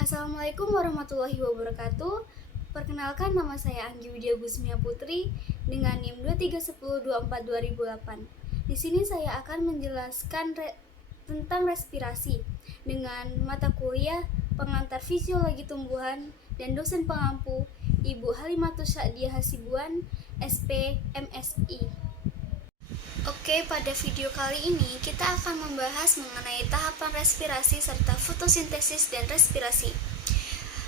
Assalamualaikum warahmatullahi wabarakatuh. Perkenalkan, nama saya Anggi Widya Gusmia Putri dengan NIM 23124/2008. Di sini saya akan menjelaskan tentang respirasi dengan mata kuliah pengantar fisiologi tumbuhan dan dosen pengampu Ibu Halimatus Sa'diyah Hasibuan, SP, MSI. Oke, pada video kali ini kita akan membahas mengenai tahapan respirasi serta fotosintesis dan respirasi.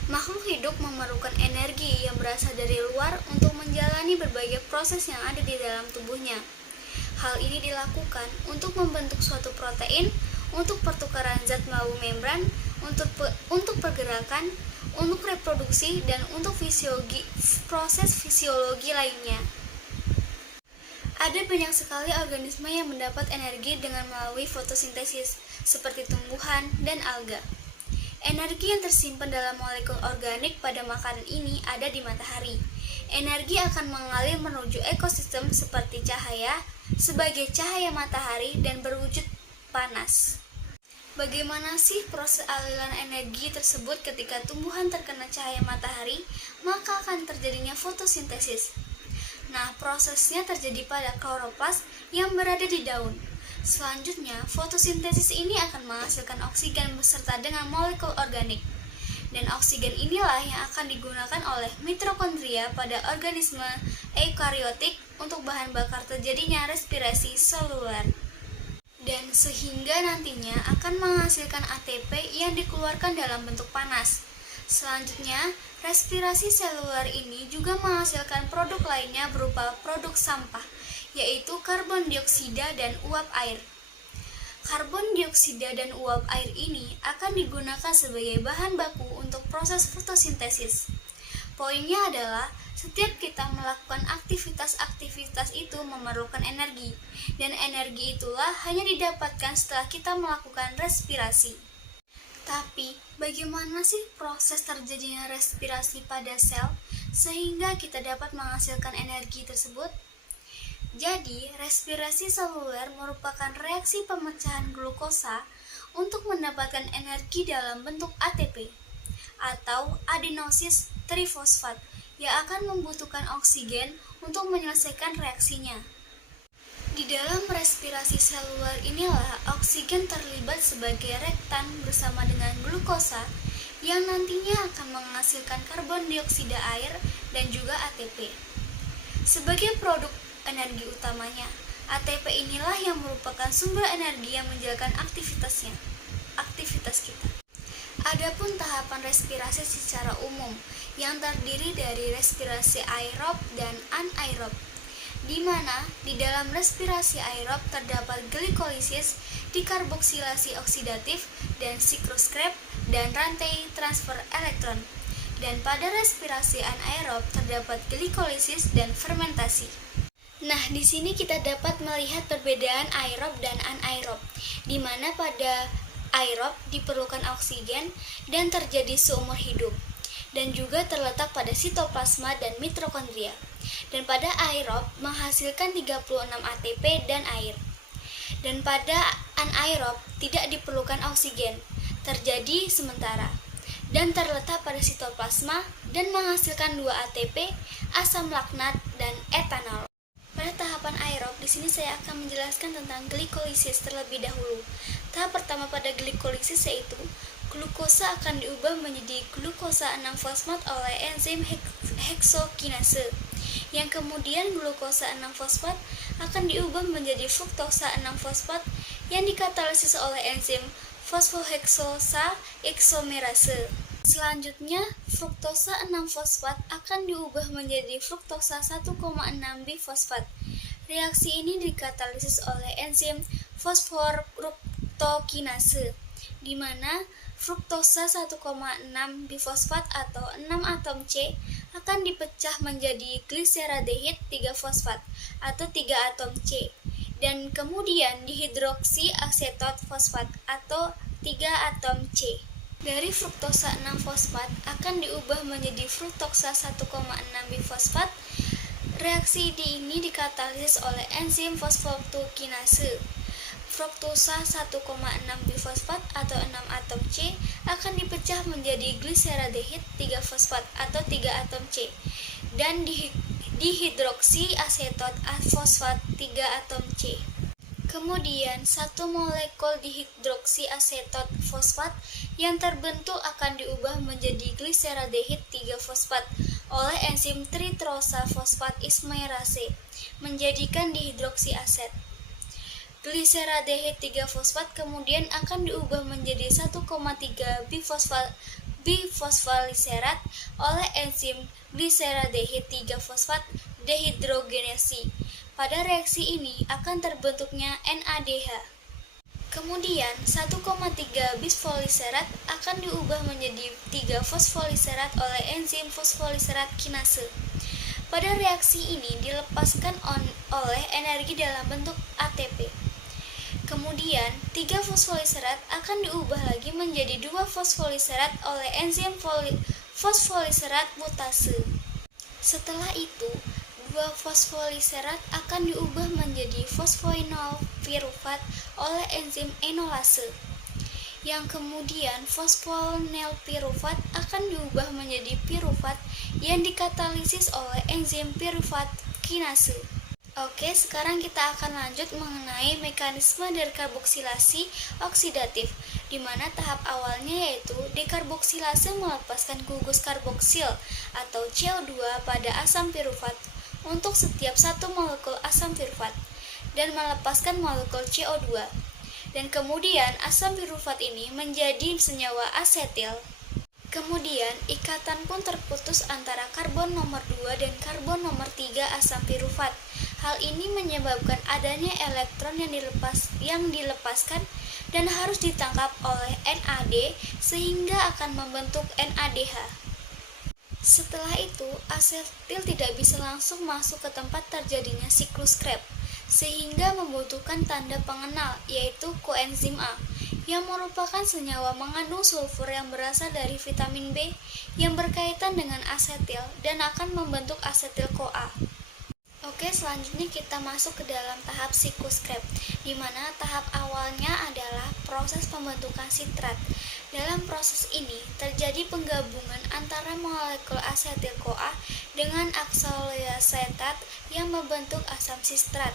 Makhluk hidup memerlukan energi yang berasal dari luar untuk menjalani berbagai proses yang ada di dalam tubuhnya. Hal ini dilakukan untuk membentuk suatu protein, untuk pertukaran zat melalui membran, untuk pergerakan, untuk reproduksi, dan untuk proses fisiologi lainnya. Ada banyak sekali organisme yang mendapat energi dengan melalui fotosintesis, seperti tumbuhan dan alga. Energi yang tersimpan dalam molekul organik pada makanan ini ada di matahari. Energi akan mengalir menuju ekosistem seperti cahaya, sebagai cahaya matahari dan berwujud panas. Bagaimana sih proses aliran energi tersebut ketika tumbuhan terkena cahaya matahari? Maka akan terjadinya fotosintesis. Nah, prosesnya terjadi pada kloroplas yang berada di daun. Selanjutnya, fotosintesis ini akan menghasilkan oksigen beserta dengan molekul organik. Dan oksigen inilah yang akan digunakan oleh mitokondria pada organisme eukariotik untuk bahan bakar terjadinya respirasi seluler. Dan sehingga nantinya akan menghasilkan ATP yang dikeluarkan dalam bentuk panas. Selanjutnya, respirasi seluler ini juga menghasilkan produk lainnya berupa produk sampah, yaitu karbon dioksida dan uap air. Karbon dioksida dan uap air ini akan digunakan sebagai bahan baku untuk proses fotosintesis. Poinnya adalah, setiap kita melakukan aktivitas-aktivitas itu memerlukan energi, dan energi itulah hanya didapatkan setelah kita melakukan respirasi. Tapi, bagaimana sih proses terjadinya respirasi pada sel sehingga kita dapat menghasilkan energi tersebut? Jadi, respirasi seluler merupakan reaksi pemecahan glukosa untuk mendapatkan energi dalam bentuk ATP atau adenosis trifosfat yang akan membutuhkan oksigen untuk menyelesaikan reaksinya. Di dalam respirasi seluler inilah oksigen terlibat sebagai reaktan bersama dengan glukosa yang nantinya akan menghasilkan karbon dioksida air dan juga ATP. Sebagai produk energi utamanya, ATP inilah yang merupakan sumber energi yang menjalankan aktivitas kita. Adapun tahapan respirasi secara umum yang terdiri dari respirasi aerob dan anaerob, di mana di dalam respirasi aerob terdapat glikolisis, dikarboksilasi oksidatif, dan sikloskep, dan rantai transfer elektron. Dan pada respirasi anaerob terdapat glikolisis dan fermentasi. Nah, di sini kita dapat melihat perbedaan aerob dan anaerob, di mana pada aerob diperlukan oksigen dan terjadi seumur hidup, dan juga terletak pada sitoplasma dan mitokondria. Dan pada aerob menghasilkan 36 ATP dan air. Dan pada anaerob tidak diperlukan oksigen, terjadi sementara, dan terletak pada sitoplasma dan menghasilkan 2 ATP, asam laknat, dan etanol. Pada tahapan aerob, di sini saya akan menjelaskan tentang glikolisis terlebih dahulu. Tahap pertama pada glikolisis yaitu glukosa akan diubah menjadi glukosa 6-fosfat oleh enzim heksokinase. Yang kemudian glukosa 6-fosfat akan diubah menjadi fruktosa 6-fosfat yang dikatalisis oleh enzim fosfoheksosa isomerase. Selanjutnya, fruktosa 6-fosfat akan diubah menjadi fruktosa 1,6 bifosfat. Reaksi ini dikatalisis oleh enzim fosforfruktokinase, di mana fruktosa 1,6 bifosfat atau 6 atom C akan dipecah menjadi gliseraldehid 3-fosfat atau 3 atom C, dan kemudian dihidroksi asetot fosfat atau 3 atom C. Dari fruktosa 6-fosfat akan diubah menjadi fruktosa 1,6 bifosfat. Reaksi ini dikatalisis oleh enzim fosfokinase. fruktosa 1,6 bifosfat atau 6 atom C akan dipecah menjadi gliseraldehid 3 fosfat atau 3 atom C dan dihidroksi asetot fosfat 3 atom C. Kemudian, satu molekul dihidroksi asetot fosfat yang terbentuk akan diubah menjadi gliseraldehid 3 fosfat oleh enzim tritrosa fosfat ismerase, menjadikan dihidroksi aset. Gliseraldehid 3 fosfat kemudian akan diubah menjadi 1,3 bifosfoliserat oleh enzim gliseraldehid 3 fosfat dehidrogenasi. Pada reaksi ini akan terbentuknya NADH. Kemudian 1,3 bisfoliserat akan diubah menjadi 3 fosfoliserat oleh enzim fosfoliserat kinase. Pada reaksi ini dilepaskan oleh energi dalam bentuk ATP. Kemudian 3 fosfoliserat akan diubah lagi menjadi 2 fosfoliserat oleh enzim fosfoliserat mutase. Setelah itu 2 fosfoliserat akan diubah menjadi fosfoinol pirufat oleh enzim enolase. Yang kemudian fosfonil pirufat akan diubah menjadi pirufat yang dikatalisis oleh enzim pirufat kinase. Oke, sekarang kita akan lanjut mengenai mekanisme dekarboksilasi oksidatif, di mana tahap awalnya yaitu dekarboksilase melepaskan gugus karboksil atau CO2 pada asam pirufat untuk setiap satu molekul asam pirufat dan melepaskan molekul CO2. Dan kemudian asam pirufat ini menjadi senyawa asetil. Kemudian ikatan pun terputus antara karbon nomor 2 dan karbon nomor 3 asam pirufat. Hal ini menyebabkan adanya elektron yang dilepaskan dan harus ditangkap oleh NAD sehingga akan membentuk NADH. Setelah itu, asetil tidak bisa langsung masuk ke tempat terjadinya siklus Krebs, sehingga membutuhkan tanda pengenal, yaitu koenzim A, yang merupakan senyawa mengandung sulfur yang berasal dari vitamin B yang berkaitan dengan asetil dan akan membentuk asetil-CoA. Oke, selanjutnya kita masuk ke dalam tahap siklus Krebs, di mana tahap awalnya adalah proses pembentukan sitrat. Dalam proses ini terjadi penggabungan antara molekul asetil-CoA dengan aksoloasetat yang membentuk asam sitrat.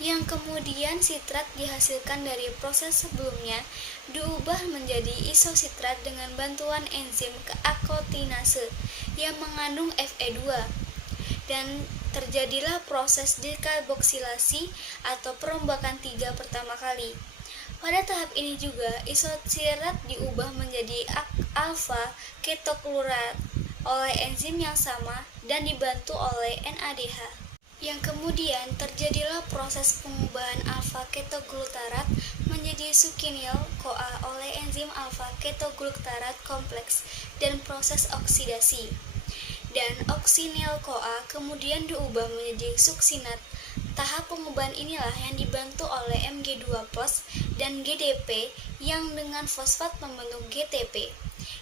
Yang kemudian sitrat dihasilkan dari proses sebelumnya diubah menjadi isositrat dengan bantuan enzim keakotinase yang mengandung Fe2 dan terjadilah proses dekarboksilasi atau perombakan 3 pertama kali. Pada tahap ini juga isositrat diubah menjadi alfa ketoklurat oleh enzim yang sama dan dibantu oleh NADH. Yang kemudian terjadilah proses pengubahan alfa ketoglutarat menjadi succinyl CoA oleh enzim alfa ketoglutarat kompleks dan proses oksidasi. Dan oksinyl CoA kemudian diubah menjadi suksinat. Tahap pengubahan inilah yang dibantu oleh Mg2+ dan GDP yang dengan fosfat membentuk GTP.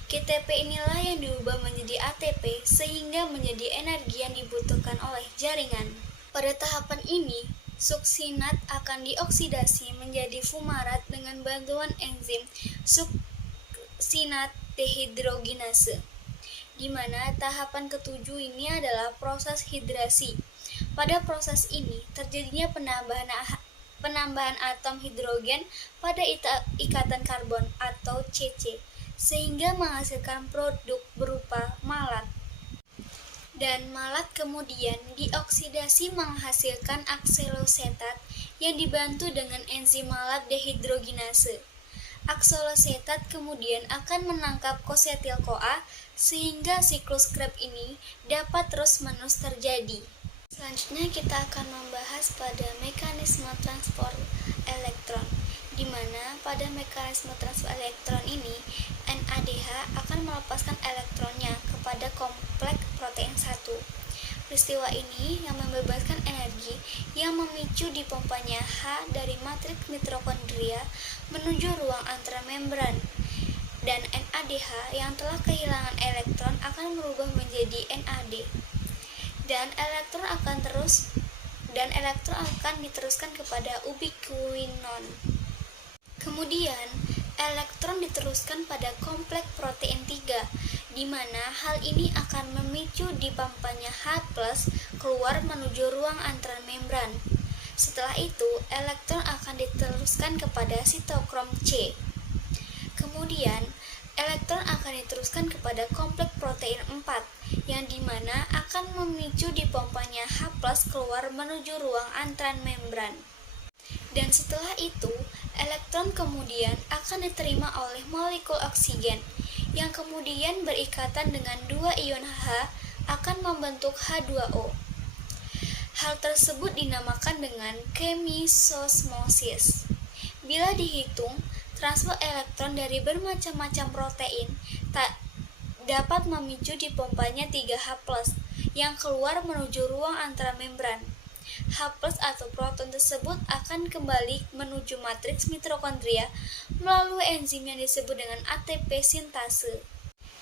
GTP inilah yang diubah menjadi ATP sehingga menjadi energi yang dibutuhkan oleh jaringan. Pada tahapan ini, suksinat akan dioksidasi menjadi fumarat dengan bantuan enzim suksinat dehidrogenase, di mana tahapan ketujuh ini adalah proses hidrasi. Pada proses ini terjadinya penambahan atom hidrogen pada ikatan karbon atau CC, sehingga menghasilkan produk berupa malat. Dan malat kemudian dioksidasi menghasilkan aksolosetat yang dibantu dengan enzim malat dehidrogenase. Aksolosetat kemudian akan menangkap kosetil-CoA sehingga siklus Krebs ini dapat terus-menerus terjadi. Selanjutnya kita akan membahas pada mekanisme transport elektron, di mana pada mekanisme transport elektron ini NADH akan melepaskan elektronnya kepada kompleks protein 1. Peristiwa ini yang membebaskan energi yang memicu dipompanya H dari matriks mitokondria menuju ruang antramembran. Dan NADH yang telah kehilangan elektron akan berubah menjadi NAD. Dan elektron akan terus dan elektron akan diteruskan kepada ubiquinon. Kemudian, elektron diteruskan pada kompleks protein 3, di mana hal ini akan memicu dipompanya H+ keluar menuju ruang antramembran. Setelah itu, elektron akan diteruskan kepada sitokrom C. Kemudian, elektron akan diteruskan kepada kompleks protein 4, yang dimana akan memicu dipompanya H+ keluar menuju ruang antramembran. Dan setelah itu, elektron kemudian akan diterima oleh molekul oksigen, yang kemudian berikatan dengan dua ion H akan membentuk H2O. Hal tersebut dinamakan dengan kemisosmosis. Bila dihitung, transfer elektron dari bermacam-macam protein tak dapat memicu dipompanya 3H+, yang keluar menuju ruang antramembran. H+ atau proton tersebut akan kembali menuju matriks mitokondria melalui enzim yang disebut dengan ATP sintase.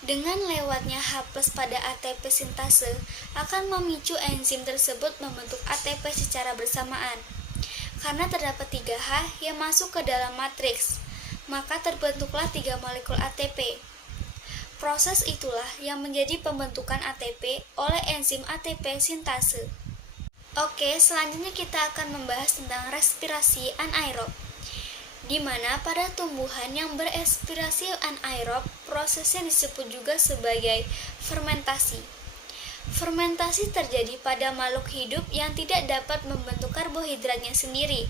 Dengan lewatnya H+ pada ATP sintase akan memicu enzim tersebut membentuk ATP secara bersamaan. Karena terdapat 3H yang masuk ke dalam matriks, maka terbentuklah 3 molekul ATP. Proses itulah yang menjadi pembentukan ATP oleh enzim ATP sintase. Oke, selanjutnya kita akan membahas tentang respirasi anaerob, di mana pada tumbuhan yang berespirasi anaerob, prosesnya disebut juga sebagai fermentasi. Fermentasi terjadi pada makhluk hidup yang tidak dapat membentuk karbohidratnya sendiri,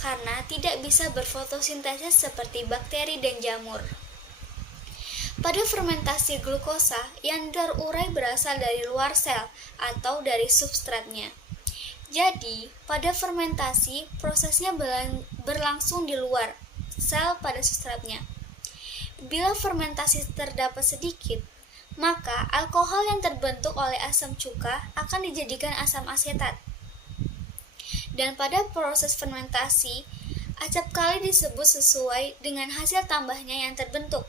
karena tidak bisa berfotosintesis seperti bakteri dan jamur. Pada fermentasi glukosa yang terurai berasal dari luar sel atau dari substratnya. Jadi, pada fermentasi, prosesnya berlangsung di luar sel pada substratnya. Bila fermentasi terdapat sedikit, maka alkohol yang terbentuk oleh asam cuka akan dijadikan asam asetat. Dan pada proses fermentasi, acap kali disebut sesuai dengan hasil tambahnya yang terbentuk.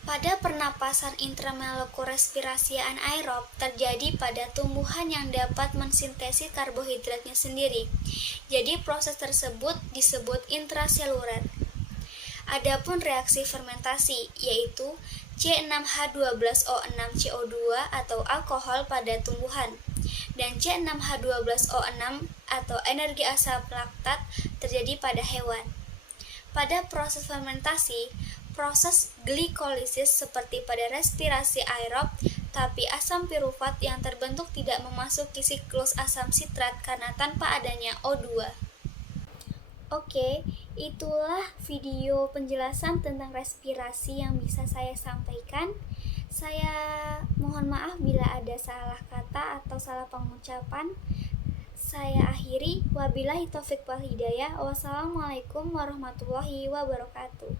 Pada pernapasan intramolekuler respirasi anaerob terjadi pada tumbuhan yang dapat mensintesis karbohidratnya sendiri. Jadi proses tersebut disebut intraseluler. Adapun reaksi fermentasi yaitu C6H12O6CO2 atau alkohol pada tumbuhan dan C6H12O6 atau energi asam laktat terjadi pada hewan. Pada proses fermentasi, proses glikolisis seperti pada respirasi aerob, tapi asam pirufat yang terbentuk tidak memasuki siklus asam sitrat karena tanpa adanya O2. Oke, itulah video penjelasan tentang respirasi yang bisa saya sampaikan. Saya mohon maaf bila ada salah kata atau salah pengucapan. Saya akhiri, wabillahi taufik wal hidayah. Wassalamualaikum warahmatullahi wabarakatuh.